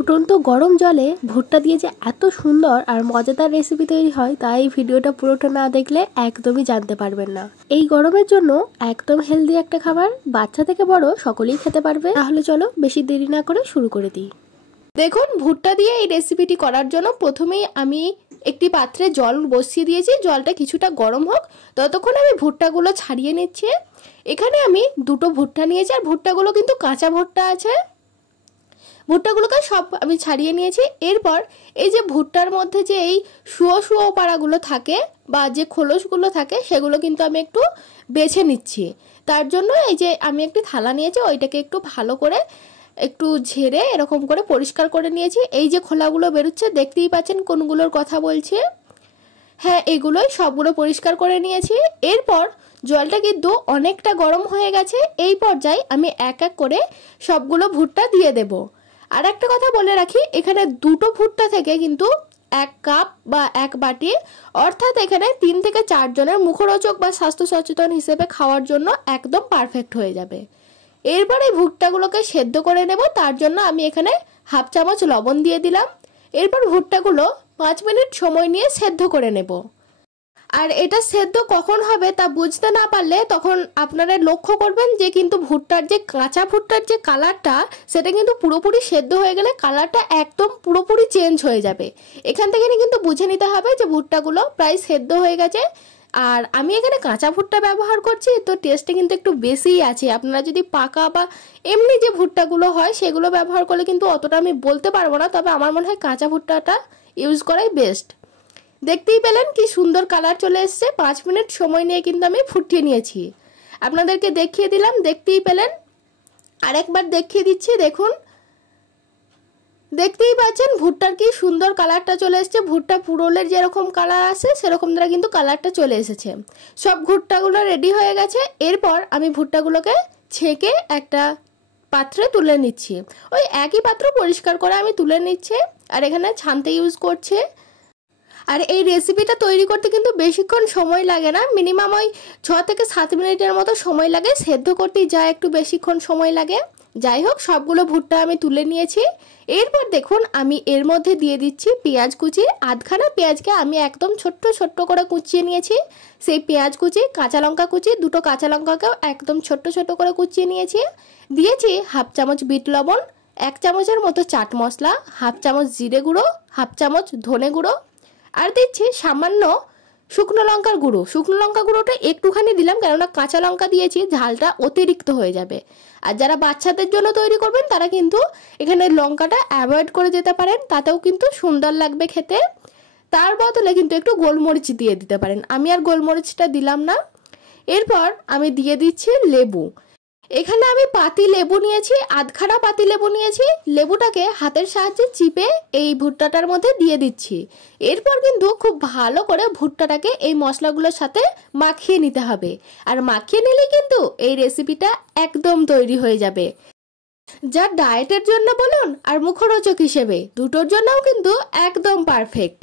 ফুটন্ত গরম জলে ভুট্টা দিয়ে যে এত সুন্দর আর মজাদার রেসিপি তৈরি হয় তা এই ভিডিওটা পুরোটা না দেখলে একদমই জানতে পারবেন না। এই গরমের জন্য একদম হেলদি একটা খাবার, বাচ্চা থেকে বড় সকলেই খেতে পারবে। তাহলে চলো বেশি দেরি না করে শুরু করে দিই। দেখুন, ভুট্টা দিয়ে এই রেসিপিটি করার জন্য প্রথমেই আমি একটি পাত্রে জল বসিয়ে দিয়েছি। জলটা কিছুটা গরম হোক, ততক্ষণ আমি ভুট্টাগুলো ছাড়িয়ে নিচ্ছি। এখানে আমি দুটো ভুট্টা নিয়েছি, আর ভুট্টাগুলো কিন্তু কাঁচা ভুট্টা আছে। ভুট্টাগুলোকে সব আমি ছাড়িয়ে নিয়েছি। এরপর এই যে ভুট্টার মধ্যে যে এই শুয়ো পাড়াগুলো থাকে বা যে খোলসগুলো থাকে সেগুলো কিন্তু আমি একটু বেছে নিচ্ছি। তার জন্য এই যে আমি একটি থালা নিয়েছি, ওইটাকে একটু ভালো করে একটু ঝেড়ে এরকম করে পরিষ্কার করে নিয়েছি। এই যে খোলাগুলো বেরোচ্ছে দেখতেই পাচ্ছেন কোনগুলোর কথা বলছি। হ্যাঁ, এগুলোই সবগুলো পরিষ্কার করে নিয়েছি। এরপর জলটা কিন্তু অনেকটা গরম হয়ে গেছে। এই পর্যায়ে আমি এক এক করে সবগুলো ভুট্টা দিয়ে দেব। আর একটা কথা বলে রাখি, এখানে দুটো ভুট্টা থেকে কিন্তু 1 কাপ বা 1 বাটি, অর্থাৎ এখানে 3 থেকে 4 জনের মুখরোচক বা স্বাস্থ্য সচেতন হিসেবে খাওয়ার জন্য একদম পারফেক্ট হয়ে যাবে। এরপর এই ভুট্টাগুলোকে সেদ্ধ করে নেব। তার জন্য আমি এখানে হাফ চামচ লবণ দিয়ে দিলাম। এরপর ভুট্টাগুলো 5 মিনিট সময় নিয়ে সেদ্ধ করে নেব। আর এটা সেদ্ধ কখন হবে তা বুঝতে না পারলে তখন আপনারা লক্ষ্য করবেন যে কিন্তু ভুট্টার যে কাঁচা ভুট্টার যে কালারটা, সেটা কিন্তু পুরোপুরি সেদ্ধ হয়ে গেলে কালারটা একদম পুরোপুরি চেঞ্জ হয়ে যাবে। এখান থেকে কিন্তু বুঝে নিতে হবে যে ভুট্টাগুলো প্রায় সেদ্ধ হয়ে গেছে। আর আমি এখানে কাঁচা ভুট্টা ব্যবহার করছি, তো টেস্টে কিন্তু একটু বেশিই আছে। আপনারা যদি পাকা বা এমনি যে ভুট্টাগুলো হয় সেগুলো ব্যবহার করলে কিন্তু অতটা আমি বলতে পারবো না, তবে আমার মনে হয় কাঁচা ভুট্টাটা ইউজ করাই বেস্ট। দেখতেই পেলেন কি সুন্দর কালার চলে এসছে। 5 মিনিট সময় নিয়ে কিন্তু আমি ফুটিয়ে নিয়েছি। আপনাদেরকে দেখিয়ে দিলাম, দেখতেই পেলেন। আরেকবার দেখিয়ে দিচ্ছি, দেখুন, দেখতেই পাচ্ছেন ভুট্টার কি সুন্দর কালারটা চলে এসছে। ভুট্টা পুরোলের যেরকম কালার আসে সেরকম দ্বারা কিন্তু কালারটা চলে এসেছে। সব ভুট্টাগুলো রেডি হয়ে গেছে। এরপর আমি ভুট্টাগুলোকে ছেঁকে একটা পাত্রে তুলে নিচ্ছি। ওই একই পাত্র পরিষ্কার করে আমি তুলে নিচ্ছি। আর এখানে ছানতে ইউজ করছে। আর এই রেসিপিটা তৈরি করতে কিন্তু বেশিক্ষণ সময় লাগে না, মিনিমাম ওই 6 থেকে 7 মিনিটের মতো সময় লাগে। সেদ্ধ করতেই যা একটু বেশিক্ষণ সময় লাগে। যাই হোক, সবগুলো ভুট্টা আমি তুলে নিয়েছি। এরপর দেখুন আমি এর মধ্যে দিয়ে দিচ্ছি পেঁয়াজ কুচি। আধখানা পেঁয়াজকে আমি একদম ছোট্ট ছোট্ট করে কুচিয়ে নিয়েছি। সেই পেঁয়াজ কুচি, কাঁচা লঙ্কা কুচি, দুটো কাঁচা লঙ্কাকেও একদম ছোট্ট ছোট্ট করে কুচিয়ে নিয়েছি। দিয়েছি হাফ চামচ বিট লবণ, 1 চামচের মতো চাট মশলা, হাফ চামচ জিরে গুঁড়ো, হাফ চামচ ধনে গুঁড়ো, আর দিচ্ছি সামান্য শুকনো লঙ্কার গুঁড়ো। শুকনো লঙ্কা গুঁড়োটা একটুখানি দিলাম, কেননা কাঁচা লঙ্কা দিয়েছি, ঝালটা অতিরিক্ত হয়ে যাবে। আর যারা বাচ্চাদের জন্য তৈরি করবেন তারা কিন্তু এখানে লঙ্কাটা অ্যাভয়েড করে যেতে পারেন, তাতেও কিন্তু সুন্দর লাগবে খেতে। তার বদলে কিন্তু একটু গোলমরিচ দিয়ে দিতে পারেন, আমি আর গোলমরিচটা দিলাম না। এরপর আমি দিয়ে দিচ্ছি লেবু। এখানে আমি পাতি লেবু নিয়েছি, আধখানা পাতি লেবু নিয়েছি। লেবুটাকে হাতের সাহায্যে চিপে এই ভুট্টাটার মধ্যে দিয়ে দিচ্ছি। এরপর কিন্তু খুব ভালো করে ভুট্টাটাকে এই মশলাগুলোর সাথে মাখিয়ে নিতে হবে। আর মাখিয়ে নিলেই কিন্তু এই রেসিপিটা একদম তৈরি হয়ে যাবে, যা ডায়েটের জন্য বলুন আর মুখরোচক হিসেবে দুটোর জন্যও কিন্তু একদম পারফেক্ট।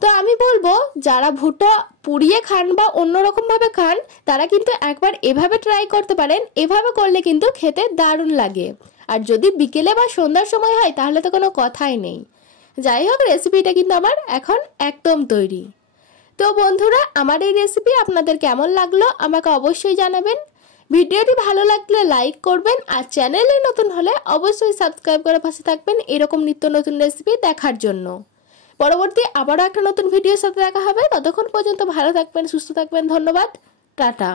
তো আমি বলবো যারা ভুট্টা পুড়িয়ে খান বা অন্যরকমভাবে খান তারা কিন্তু একবার এভাবে ট্রাই করতে পারেন। এভাবে করলে কিন্তু খেতে দারুণ লাগে। আর যদি বিকেলে বা সন্ধ্যার সময় হয় তাহলে তো কোনো কথাই নেই। যাই হোক, রেসিপিটা কিন্তু আমার এখন একদম তৈরি। তো বন্ধুরা, আমার এই রেসিপি আপনাদের কেমন লাগলো আমাকে অবশ্যই জানাবেন। ভিডিওটি ভালো লাগলে লাইক করবেন, আর চ্যানেলে নতুন হলে অবশ্যই সাবস্ক্রাইব করে পাশে থাকবেন এরকম নিত্য নতুন রেসিপি দেখার জন্য। পরবর্তী আবারও একটা নতুন ভিডিওর সাথে দেখা হবে। ততক্ষণ পর্যন্ত ভালো থাকবেন, সুস্থ থাকবেন। ধন্যবাদ, টাটা।